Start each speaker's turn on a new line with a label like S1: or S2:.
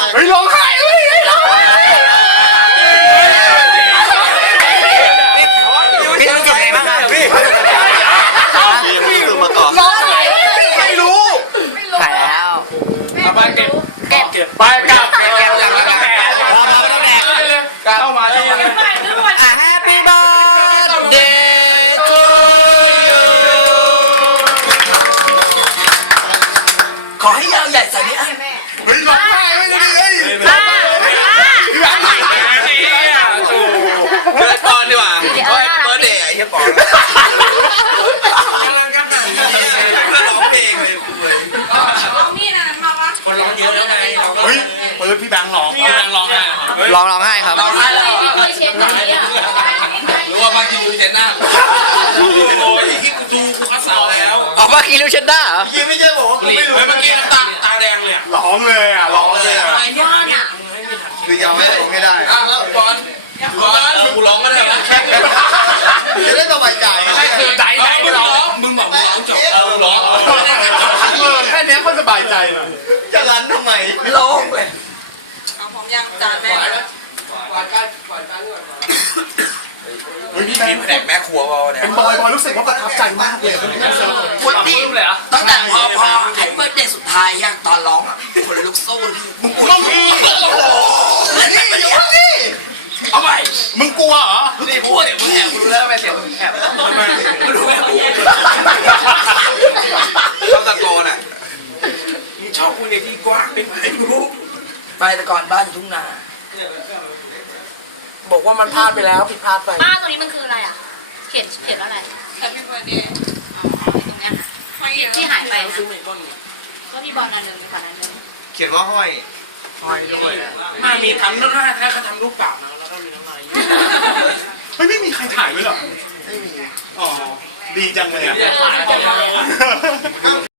S1: เฮ้ยร้องไห้เฮ้ยร้องไห้
S2: พี่รู้สึกไงบ้างครับพี่
S1: ยังไม่รู้มาก่อนร้องไห้ไม่รู้
S2: ถ่ายแล้ว
S3: ไปเก็บไปกลับเข้ามาที่นี่
S2: Happy birthday to you
S4: ขอให้ยาวใหญ่สันนี้อ่ะ
S1: เฮ้ยร้องไห้ไม่ได้เลยพี่แบงค์
S3: เกิดตอนดีกว่า
S4: เฮ้ยเบิร์ดเดย์ไอ้เหี้ยปอง
S3: กำลังกันหันก็ร้องเพลงเลยคนร้องเยอะแล้วไงเราก็
S1: เฮ้ยเปิดพี่แบงค์ร้องพี่แบงค์ร้องไห้
S2: ร้องไห้ครับ
S3: ร้องไห้แล้วหรือว่าบางทีดูเจนหน้าโอ้ยที่กูคัดสาวแล้ว
S2: ออกมาคีรูเชนด้าเหรอ
S1: พี่ไม่ใช่บอกว่ากูไม่รู้
S3: เมื่อกี้ตาแดงเลย
S1: ร้องเลยอ่ะร้องเลยอ่ะ
S4: คือยังไม่ได้ไม่ได้
S3: อ่ะแล้วบอลกูร้องก็ได้นะ
S4: จะได้สบายใจ
S3: ไม่คือใจมึงร้องมึงบอกมึงร้องจบมึงร้อง
S1: แค่นี้ก็สบายใจเลย
S4: จะรันทำไม
S2: โล่งเลย
S1: เฮ้ยพี่แบงค์
S3: แดกแม่ครัวเราเนี่ย
S1: เป็นบอยรู้สึกว่าประทับใจมากเลยเป็นแม่เซอร์
S4: วันนี้ตั้งแต่พอไอ้เบิร์ดเดย์สุดท้ายยังตอนร้องอ่ะคนลุกโซ่พี่มึงกลัวพี่โอ้โหนี่มันอยู่นี่เอาไป
S1: มึงกลัวเหรอ
S4: นี่พูดเดี๋ยวมึงแอบกูรู้แล้วไปเสียงมึงแอบมึงรู้ไหมกู
S3: ต้องตะโกนอ่ะมึงชอบกูในที่กว้างเป็นไงรู้
S4: ไปแต่ก่อนบ้านอยู่ทุ่งนาบอกว่ามันพลาดไปแล้วผิดพลาดไป
S5: ป้าตรงนี้มันคืออะไรอ่ะ เขียนว่าอะไร Happy birthday ตรงเนี้ยค่ะที่หายไปนะก็มีบอลอันหนึ่งมีขวานอันหนึ่ง
S4: เขียนว่าห้อย
S3: ไม่มีทำแค่เขาทำรูปเปล่านะแล้วก็มีน้ำลาย
S1: ไม่มีใครถ่ายไว้หรอ
S4: ไม่มี
S1: อ๋อ ดีจังเลยอ่ะ
S5: เออ